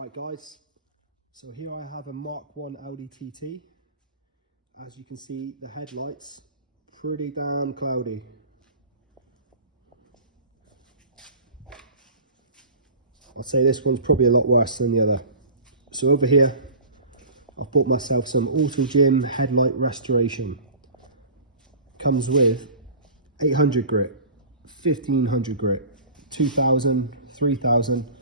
Alright guys, so here I have a mk1 Audi TT. As you can see, the headlights pretty damn cloudy. I'd say this one's probably a lot worse than the other. So over here, I've bought myself some glym headlight restoration. Comes with 800 grit, 1500 grit, 2000, 3000,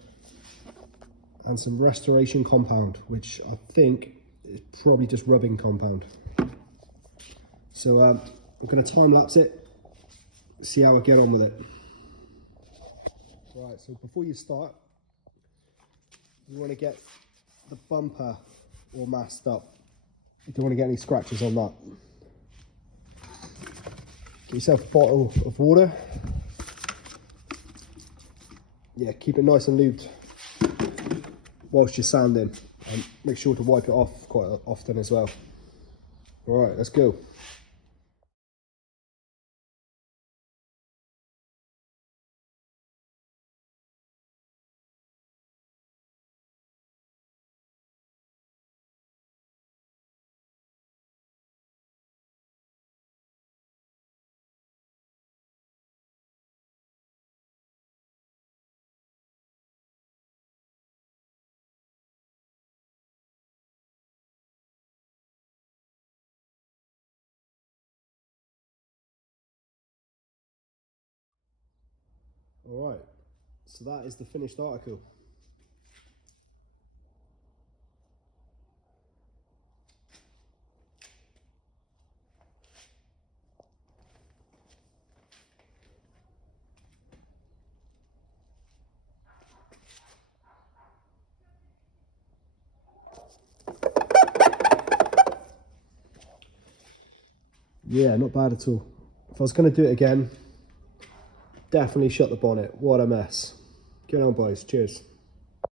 and some restoration compound, which I think is probably just rubbing compound. So I'm going to time lapse it, see how I get on with it. Right, so before you start, you want to get the bumper all masked up. You don't want to get any scratches on that. Get yourself a bottle of water. Yeah, keep it nice and lubed whilst you're sanding, and make sure to wipe it off quite often as well. Alright, let's go. Alright, so that is the finished article. Yeah, not bad at all. If I was going to do it again, definitely shut the bonnet. What a mess. Get on, boys. Cheers.